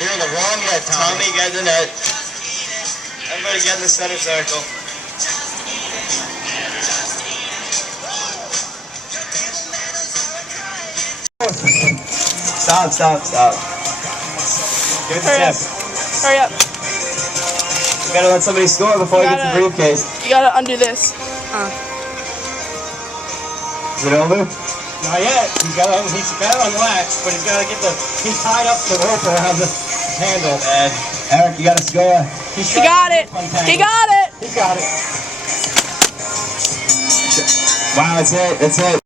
You're in the wrong net, Tommy. Get in the net. Everybody get in the center circle. Stop. Give it to Tim. Hurry up. You gotta let somebody score before he gets the briefcase. You gotta undo this. Is it over? Not yet. He's got to unlatch, but he's tied up the rope around the handle. Eric, you gotta score. He got it. He got it. He got it. Wow, that's it.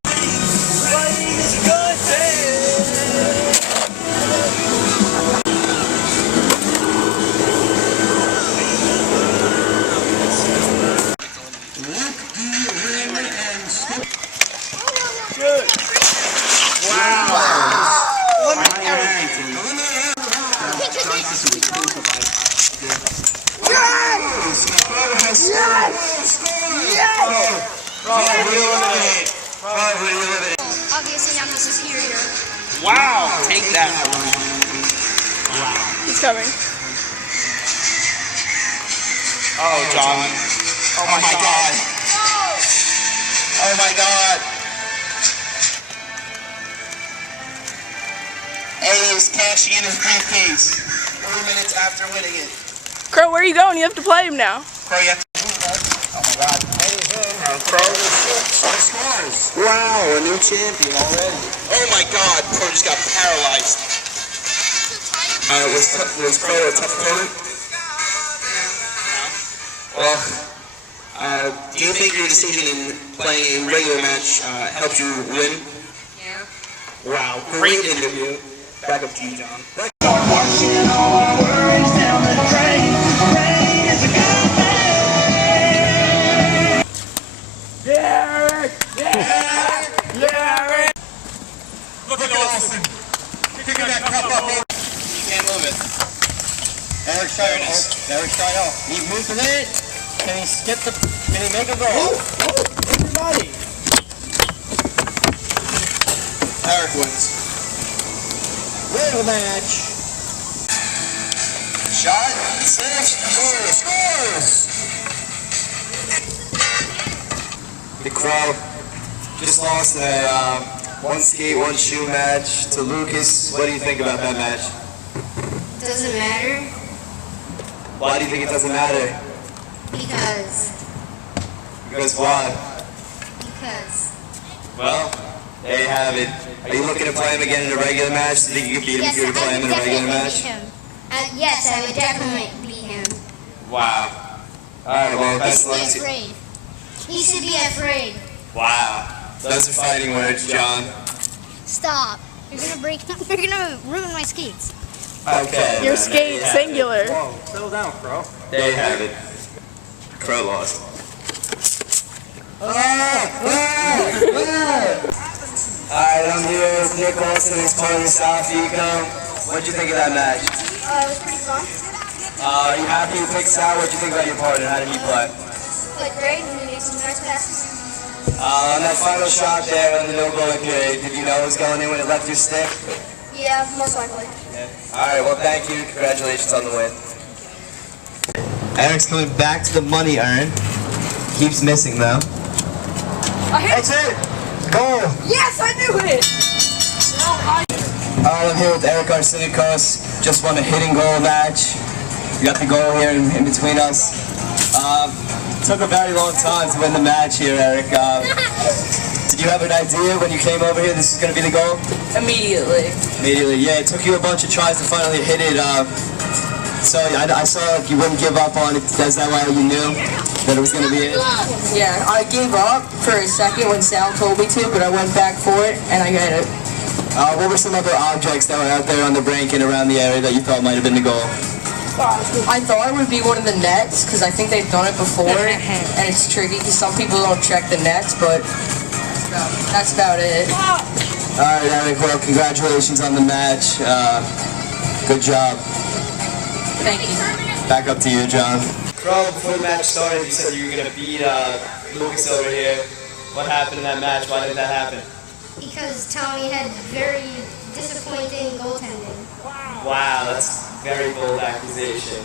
Good. Wow. Obviously, I'm the superior. Wow. Take that. Wow. He's coming. Oh, John. Oh my God. Oh my God. Eddie is cashing in his briefcase 4 minutes after winning it. Crow, where are you going? You have to play him now. Crow, you have to oh my God. Eddie's in. Crow scores. Wow, a new champion already. Oh my God, Crow just got paralyzed. Was Crow a tough opponent? Well, do you think your decision in playing a regular match helped you win? Yeah. Wow, great interview. Back up to you, John. Washing all our worries down the drain. Rain is a good thing. Derek! Look at Austin. Kicking that cup up. You can't move it. Eric's trying off. He moves the net. Can he make a goal? Everybody! Eric wins. Win the match. Shot, scores! The Crow just lost a one skate, one shoe match to Lucas. What do you think about that match? Doesn't matter Why do you think it doesn't matter? because Because why? Well, there you have it. Are you looking to play him again in a regular match? Do you think you could beat him if you were to play him in a regular match? Yes, I would definitely beat him. Wow. Alright, well, best of luck He to should be afraid. He should be afraid. Wow. Those are fighting words, John. Stop. You're gonna ruin my skates. Okay. Your skate singular. Whoa, settle down, Crow. There you have it. Crow lost. Alright, I'm here with Nick Olson, his partner, South Eco. What'd you think of that match? It was pretty fun. Are you happy you picked Sal? What'd you think about your partner? How did he play? Played great and we made some nice passes. On that final shot there in the no-goal period, did you know it was going in when it left your stick? Yeah, most likely. Alright, well thank you. Congratulations on the win. Eric's coming back to the money earn. Keeps missing though. That's it! Goal! Yes, I knew it. Alright, I'm here with Eric Arsenikos. Just won a hitting goal match. We got the goal here in between us. Took a very long time to win the match here, Eric. Did you have an idea when you came over here this is going to be the goal? Immediately. Immediately, yeah. It took you a bunch of tries to finally hit it. So I saw like you wouldn't give up on it. Is that why you knew that it was going to be it? Yeah, I gave up for a second when Sal told me to, but I went back for it and I got it. What were some other objects that were out there on the brink and around the area that you thought might have been the goal? I thought it would be one of the nets because I think they've done it before and it's tricky because some people don't check the nets, but that's about it. Alright, Eric, well, congratulations on the match. Good job. Thank you. Back up to you, John. Crow, before the match started, you said you were going to beat Lucas over here. What happened in that match? Why did that happen? Because Tommy had very disappointing goaltending. Wow, that's Very bold accusation.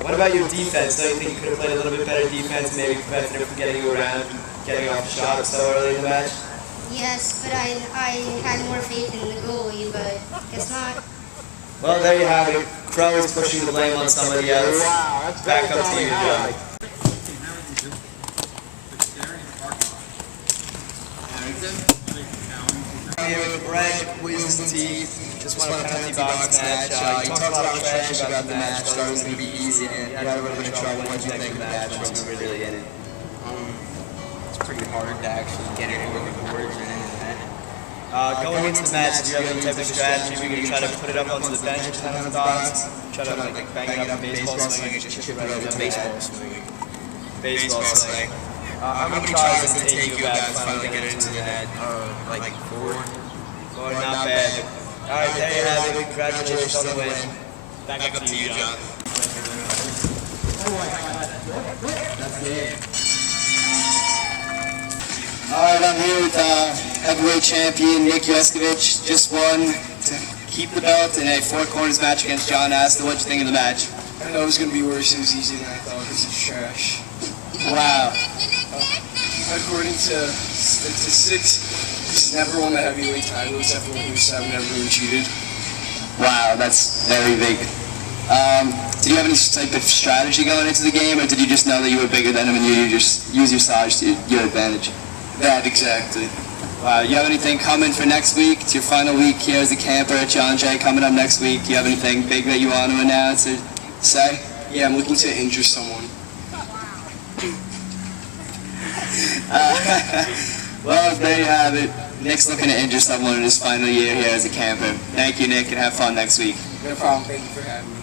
What about your defense? Don't you think you could have played a little bit better defense, maybe prevented him from getting you around, getting off the shot so early in the match? Yes, but I had more faith in the goalie, but guess not. Well, there you have it. Crow is pushing the blame on somebody else. Back up to you, John. Here with Brett, wisdom teeth. Just won a penalty box match. You talked a lot of trash about the match. Thought it was going to be easy, and you got a little bit of trouble. What did you think of the match once you were really in it? It's pretty hard to actually get it with the words and anything. Going into the match, do you have any type of strategy? Are you going to try to put it up onto the bench, penalty box? Try to like bang it up in baseball swing and just chip it over the baseball swing? Baseball swing. How many tries does it take you about to finally get it into the net? Like 4. Lord, not bad. Alright, there you have it. Congratulations on the win. Back up to you, John. Alright, I'm here with heavyweight champion Nick Yeskovich. Just won to keep the belt in a four corners match against John Astor. What'd you think of the match? I know it was going to be worse. It was easier than I thought. This is trash. Wow. According to statistics, he's never won the heavyweight title except for when he was 7, never been cheated. Wow, that's very big. Did you have any type of strategy going into the game, or did you just know that you were bigger than him and you just use your size to your advantage? That exactly. Wow, you have anything coming for next week? It's your final week here as a camper at John Jay coming up next week. Do you have anything big that you want to announce or say? Yeah, I'm looking to injure someone. Well, there you have it. Nick's looking to injure someone in his final year here as a camper. Thank you, Nick, and have fun next week. No problem. Thank you for having me.